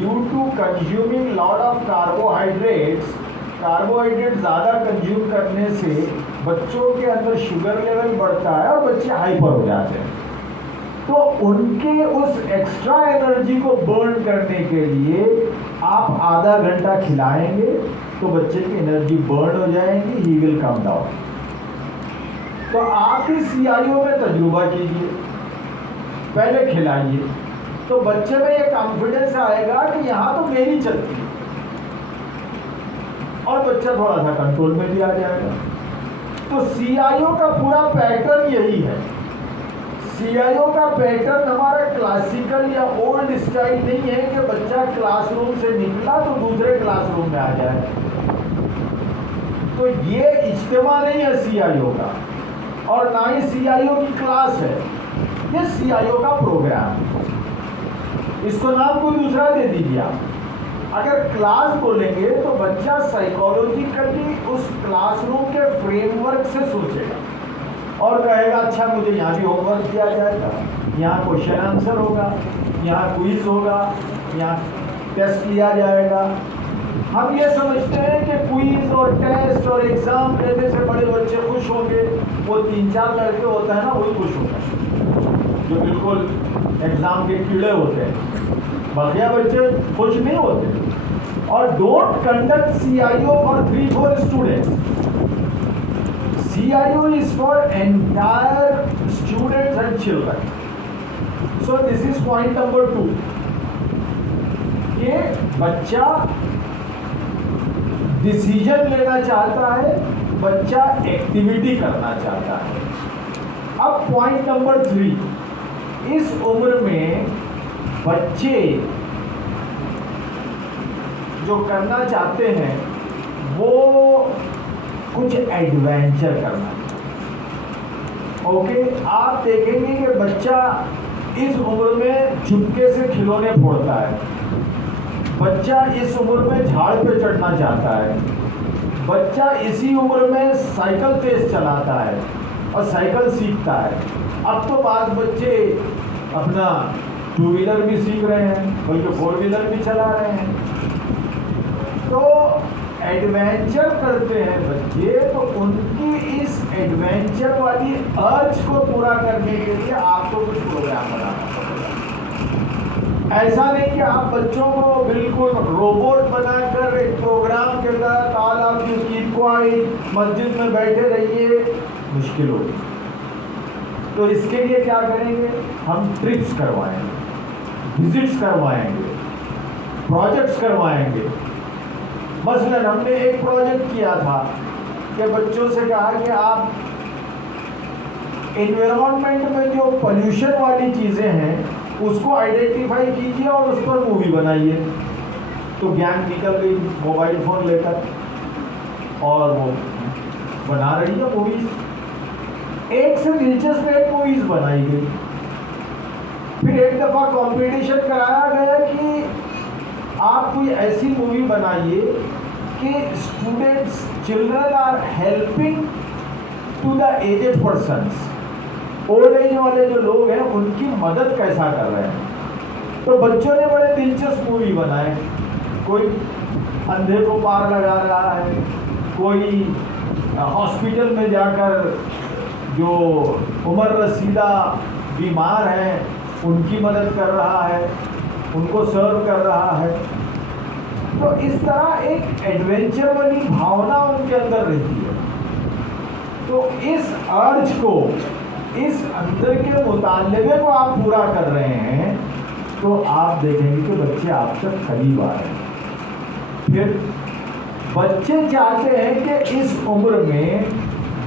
Due to consuming lot of carbohydrates, carbohydrate ज़्यादा consume करने से बच्चों के अंदर शुगर लेवल बढ़ता है और बच्चे हाइपर हो जाते हैं। तो उनके उस एक्स्ट्रा एनर्जी को बर्न करने के लिए आप आधा घंटा खिलाएंगे तो बच्चे की एनर्जी बर्न हो जाएगी, ही विल कम डाउन। तो आप इस CIO में तजुर्बा कीजिए, पहले खिलाइए, तो बच्चे में ये कॉन्फिडेंस आएगा कि यहाँ तो मेरी चलती है, और बच्चा थोड़ा सा कंट्रोल में भी आ जाएगा। तो CIO का पूरा पैटर्न यही है। CIO का पैटर्न हमारा क्लासिकल या ओल्ड स्टाइल नहीं है कि बच्चा क्लासरूम से निकला तो दूसरे क्लासरूम में आ जाए। तो ये इज्तिमा नहीं है CIO का, और ना ही CIO की क्लास है, ये CIO का प्रोग्राम है। इसको नाम कोई दूसरा दे दीजिए आप। अगर क्लास बोलेंगे तो बच्चा साइकोलॉजिकली उस क्लासरूम के फ्रेमवर्क से सोचेगा और कहेगा अच्छा मुझे यहाँ भी होमवर्क दिया जाएगा, यहाँ क्वेश्चन आंसर होगा, यहाँ क्विज होगा, यहाँ टेस्ट लिया जाएगा। हम ये समझते हैं कि क्विज और टेस्ट और एग्ज़ाम लेने से बड़े बच्चे खुश होंगे। वो 3-4 लड़के होते हैं ना, वही खुश होते हैं जो बिल्कुल एग्ज़ाम के कीड़े होते हैं, बाकी बच्चे खुश नहीं होते। और don't conduct CIO for 3-4 students. CIO is for entire students and children. So this is point number 2 कि बच्चा डिसीजन लेना चाहता है, बच्चा एक्टिविटी करना चाहता है। अब पॉइंट नंबर 3, इस उम्र में बच्चे जो करना चाहते हैं वो कुछ एडवेंचर करना। ओके, आप देखेंगे कि बच्चा इस उम्र में चुपके से खिलौने फोड़ता है, बच्चा इस उम्र में झाड़ पे चढ़ना चाहता है, बच्चा इसी उम्र में साइकिल तेज चलाता है और साइकिल सीखता है। अब तो बाद बच्चे अपना 2 व्हीलर भी सीख रहे हैं, बल्कि 4 व्हीलर भी चला रहे हैं। तो एडवेंचर करते हैं बच्चे, तो उनकी इस एडवेंचर वाली अर्ज को पूरा करने के लिए आपको कुछ प्रोग्राम बनाना पड़ेगा। ऐसा नहीं कि आप बच्चों को बिल्कुल रोबोट बनाकर एक प्रोग्राम के तहत all of you keep quiet, मस्जिद में बैठे रहिए, मुश्किल होगी। तो इसके लिए क्या करेंगे, हम ट्रिप्स करवाएंगे, विजिट्स करवाएंगे, प्रोजेक्ट्स करवाएंगे। मसलन हमने एक प्रोजेक्ट किया था कि बच्चों से कहा कि आप एनवायरनमेंट में जो पोल्यूशन वाली चीज़ें हैं उसको आइडेंटिफाई कीजिए और उस पर मूवी बनाइए। तो ज्ञान निकल गई मोबाइल फ़ोन लेकर और वो बना रही है मूवीज़। एक से दिलचस्प एक मूवीज़ बनाई गई। फिर एक दफ़ा कंपटीशन कराया गया कि आप कोई ऐसी मूवी बनाइए कि students, children are helping to the aged persons, old age वाले जो लोग हैं उनकी मदद कैसा कर रहे हैं। तो बच्चों ने बड़े दिलचस्प मूवी बनाए। कोई अंधे को पार लगा रहा है, कोई हॉस्पिटल में जाकर जो उम्र रसीदा बीमार हैं उनकी मदद कर रहा है, उनको सर्व कर रहा है। तो इस तरह एक एडवेंचर वाली भावना उनके अंदर रहती है। तो इस अर्ज को, इस अंदर के मुतालबे को आप पूरा कर रहे हैं तो आप देखेंगे कि बच्चे आपसे करीब आ रहे हैं। फिर बच्चे चाहते हैं कि इस उम्र में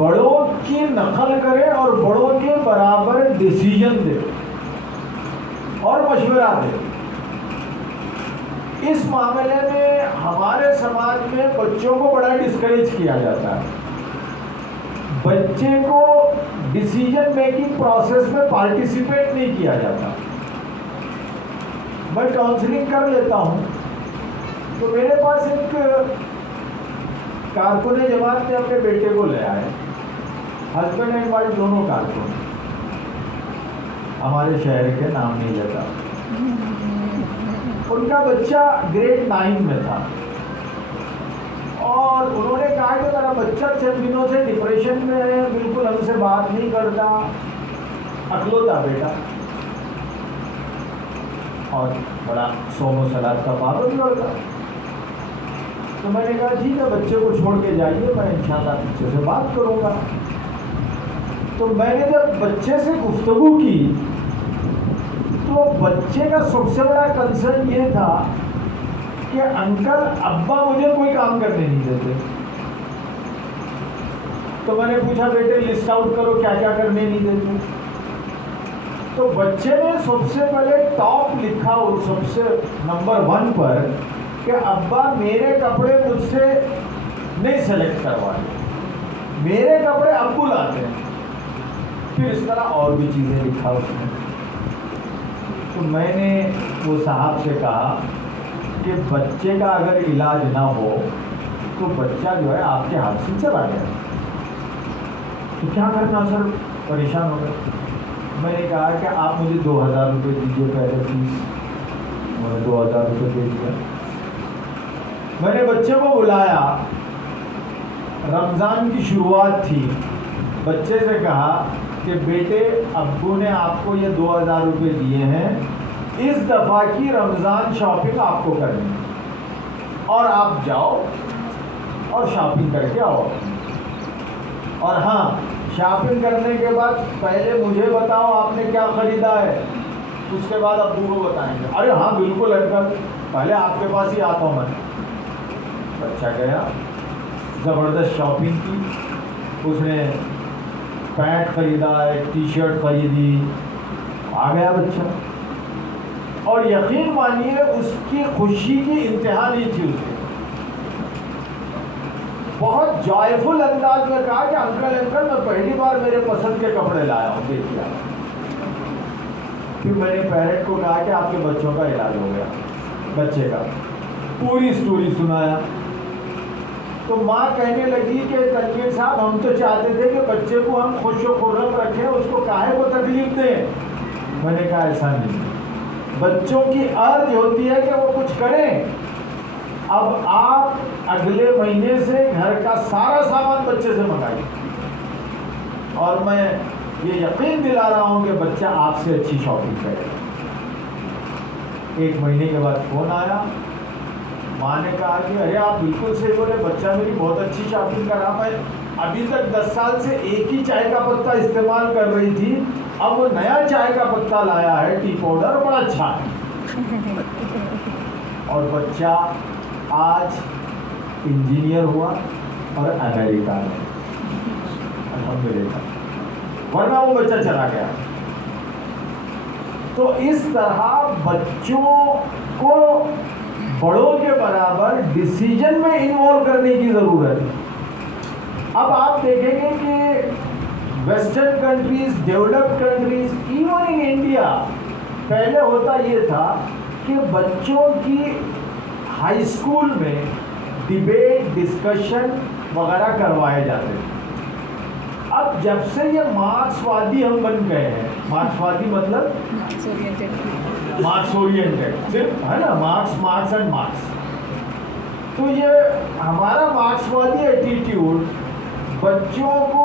बड़ों की नकल करें और बड़ों के बराबर डिसीजन दें और मशवरा दें। इस मामले में हमारे समाज में बच्चों को बड़ा डिस्करेज किया जाता है। बच्चे को डिसीजन मेकिंग प्रोसेस में पार्टिसिपेट नहीं किया जाता। मैं काउंसलिंग कर लेता हूँ तो मेरे पास एक कारकुन जमात ने अपने बेटे को ले आए, हस्बैंड एंड वाइफ दोनों कारकुन, हमारे शहर के नाम नहीं लेता। वो उनका बच्चा ग्रेड 9 में था और उन्होंने कहा कि मेरा बच्चा 6 दिनों से डिप्रेशन में है, बिल्कुल हमसे बात नहीं करता, अकलौता बेटा और बड़ा सोमो सलाद का पाबंद लड़का। तो मैंने कहा ठीक है, बच्चे को छोड़ के जाइए, मैं इंशाल्लाह बच्चे से बात करूँगा। तो मैंने जब बच्चे से गुफ्तगू की तो बच्चे का सबसे बड़ा कंसर्न ये था कि अंकल अब्बा मुझे कोई काम करने नहीं देते। तो मैंने पूछा बेटे लिस्ट आउट करो क्या क्या करने नहीं देते। तो बच्चे ने सबसे पहले टॉप लिखा और सबसे नंबर 1 पर कि अब्बा मेरे कपड़े मुझसे नहीं सेलेक्ट करवाए, मेरे कपड़े अब्बू लाते हैं। फिर इस तरह और भी चीज़ें लिखा उसने। तो मैंने वो साहब से कहा कि बच्चे का अगर इलाज ना हो तो बच्चा जो है आपके हाथ से चला गया, तो क्या करना सर, परेशान हो गए। मैंने कहा कि आप मुझे 2000 रुपये दीजिए पहले फीस। मैंने 2000 रुपये दे दिया। मैंने बच्चे को बुलाया, रमज़ान की शुरुआत थी। बच्चे से कहा कि बेटे अब्बू ने आपको ये 2000 रुपये दिए हैं, इस दफ़ा की रमज़ान शॉपिंग आपको करनी है और आप जाओ और शॉपिंग करके आओ। और हाँ, शॉपिंग करने के बाद पहले मुझे बताओ आपने क्या ख़रीदा है, उसके बाद अब्बू को बताएंगे। अरे हाँ बिल्कुल अंकल, पहले आपके पास ही आता हूँ मैं। बच्चा गया, ज़बरदस्त शॉपिंग की, उसने पैंट ख़रीदा, एक टी शर्ट ख़रीदी, आ गया बच्चा। और यकीन मानिए उसकी खुशी की इंतहा नहीं थी। उसके बहुत जॉयफुल अंदाज में कहा कि अंकल मैं पहली बार मेरे पसंद के कपड़े लाया हूँ, देखिए। फिर मैंने पेरेंट को कहा कि आपके बच्चों का इलाज हो गया, बच्चे का पूरी स्टोरी सुनाया। तो माँ कहने लगी कि तनवीर साहब हम तो चाहते थे कि बच्चे को हम खुश व खुर्रम रखें, उसको काहे को तकलीफ दें। मैंने कहा ऐसा नहीं, बच्चों की अर्ज होती है कि वो कुछ करें। अब आप अगले महीने से घर का सारा सामान बच्चे से मंगाइए और मैं ये यकीन दिला रहा हूँ कि बच्चा आपसे अच्छी शॉपिंग करेगा। 1 महीने के बाद फ़ोन आया, माँ ने कहा कि अरे आप बिल्कुल सही बोले, बच्चा मेरी बहुत अच्छी शॉपिंग कर रहा। मैं अभी तक 10 साल से एक ही चाय का पत्ता इस्तेमाल कर रही थी, अब वो नया चाय का पत्ता लाया है, टी पाउडर, बड़ा अच्छा है। और बच्चा आज इंजीनियर हुआ और अमेरिका में, अल्हम्दुलिल्लाह, वरना वो बच्चा चला गया। तो इस तरह बच्चों को बड़ों के बराबर डिसीजन में इन्वॉल्व करने की ज़रूरत है। अब आप देखेंगे कि western countries, developed countries, even in India, पहले होता ये था कि बच्चों की हाई स्कूल में डिबेट, डिस्कशन वगैरह करवाए जाते थे। अब जब से ये मार्क्सवादी हम बन गए हैं, मार्क्सवादी मतलब मार्क्स ओरिएंटेड, सिर्फ है ना, मार्क्स एंड मार्क्स, तो ये हमारा मार्क्सवादी एटीट्यूड बच्चों को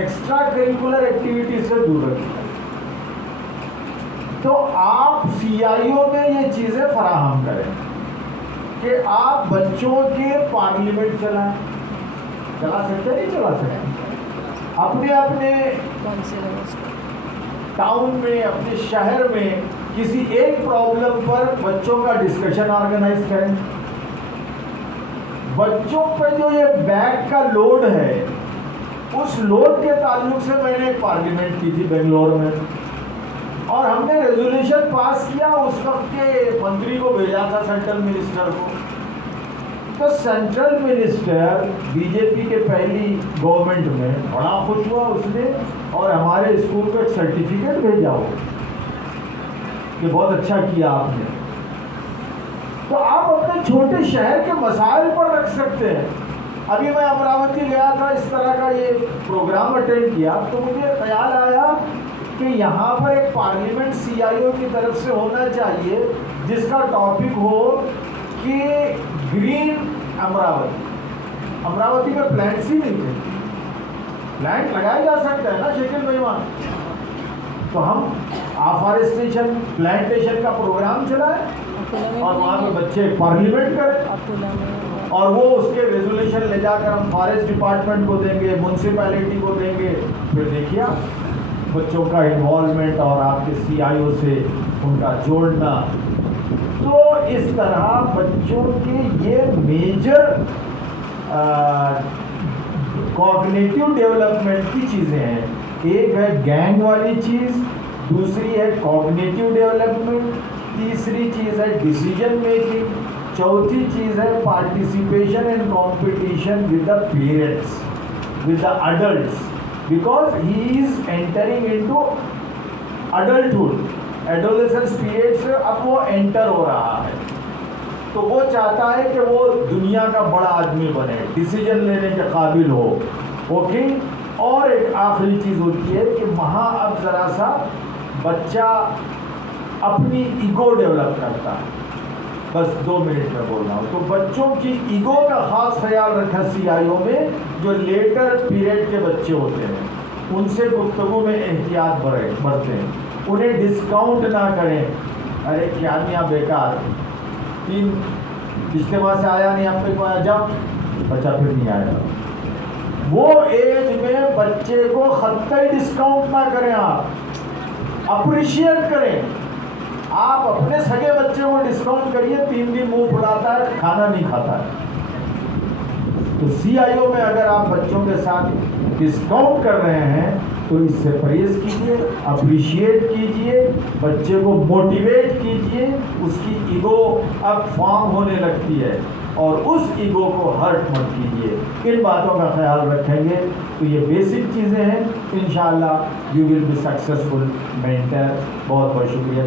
एक्स्ट्रा करिकुलर एक्टिविटी से दूर रखता है। तो आप CIO में ये चीज़ें फराहम करें कि आप बच्चों के पार्लियामेंट चला सकते, नहीं चला सकते, अपने टाउन में, अपने शहर में किसी एक प्रॉब्लम पर बच्चों का डिस्कशन ऑर्गेनाइज करें। बच्चों पर जो ये बैग का लोड है, उस लोड के ताल्लुक से मैंने एक पार्लियामेंट की थी बेंगलोर में, और हमने रेजोल्यूशन पास किया। उस वक्त के मंत्री को भेजा था, सेंट्रल मिनिस्टर को। तो सेंट्रल मिनिस्टर बीजेपी के पहली गवर्नमेंट में बड़ा खुश हुआ उसने, और हमारे स्कूल को एक सर्टिफिकेट भेजा हो कि बहुत अच्छा किया आपने। तो आप अपने छोटे शहर के मसाइल पर रख सकते हैं। अभी मैं अमरावती गया था, इस तरह का ये प्रोग्राम अटेंड किया, तो मुझे ख्याल आया कि यहाँ पर एक पार्लियामेंट CIO की तरफ से होना चाहिए जिसका टॉपिक हो कि ग्रीन अमरावती। अमरावती में प्लांट्स ही नहीं थे, प्लांट लगाया जा सकता है ना शकील मेहमान। तो हम अफॉरेस्टेशन प्लांटेशन का प्रोग्राम चलाएं और वहाँ पे बच्चे पार्लियामेंट करें और वो उसके रेजोल्यूशन ले जाकर हम फॉरेस्ट डिपार्टमेंट को देंगे, म्यूनसिपैलिटी को देंगे। फिर देखिए आप बच्चों का इन्वॉल्वमेंट और आपके CIO से उनका जोड़ना। तो इस तरह बच्चों के ये मेजर कॉग्निटिव डेवलपमेंट की चीज़ें हैं। एक है गैंग वाली चीज़, दूसरी है कॉग्निटिव डेवलपमेंट, तीसरी चीज़ है डिसीजन मेकिंग, चौथी चीज़ है participation in competition with the parents, with the adults, because he is entering into adulthood, adolescence period से अब वो एंटर हो रहा है। तो वो चाहता है कि वो दुनिया का बड़ा आदमी बने, डिसीजन लेने के काबिल हो। ओके। और एक आखिरी चीज़ होती है कि वहाँ अब ज़रा सा बच्चा अपनी ईगो डेवलप करता है। बस 2 मिनट में बोल रहा हूँ। तो बच्चों की ईगो का ख़ास ख्याल रखा CIO में। जो लेटर पीरियड के बच्चे होते हैं उनसे गुफ्तगू में एहतियात बरतें, उन्हें डिस्काउंट ना करें। अरे क्या नहीं आप बेकार, 3 इज्तिमा से आया नहीं, आप पे को आया जाओ, बच्चा फिर नहीं आएगा। वो एज में बच्चे को खत्ता डिस्काउंट ना करें, आप अप्रिशिएट करें। आप अपने सगे बच्चे को डिस्काउंट करिए, 3 दिन मुंह फुलाता है, खाना नहीं खाता है। तो CIO में अगर आप बच्चों के साथ डिस्काउंट कर रहे हैं तो इससे परहेज कीजिए, अप्रिशिएट कीजिए, बच्चे को मोटिवेट कीजिए। उसकी ईगो अब फॉर्म होने लगती है और उस ईगो को हर्ट मत कीजिए। इन बातों का ख्याल रखेंगे तो ये बेसिक चीज़ें हैं। इंशाअल्लाह you will be successful mentor. बहुत बहुत शुक्रिया।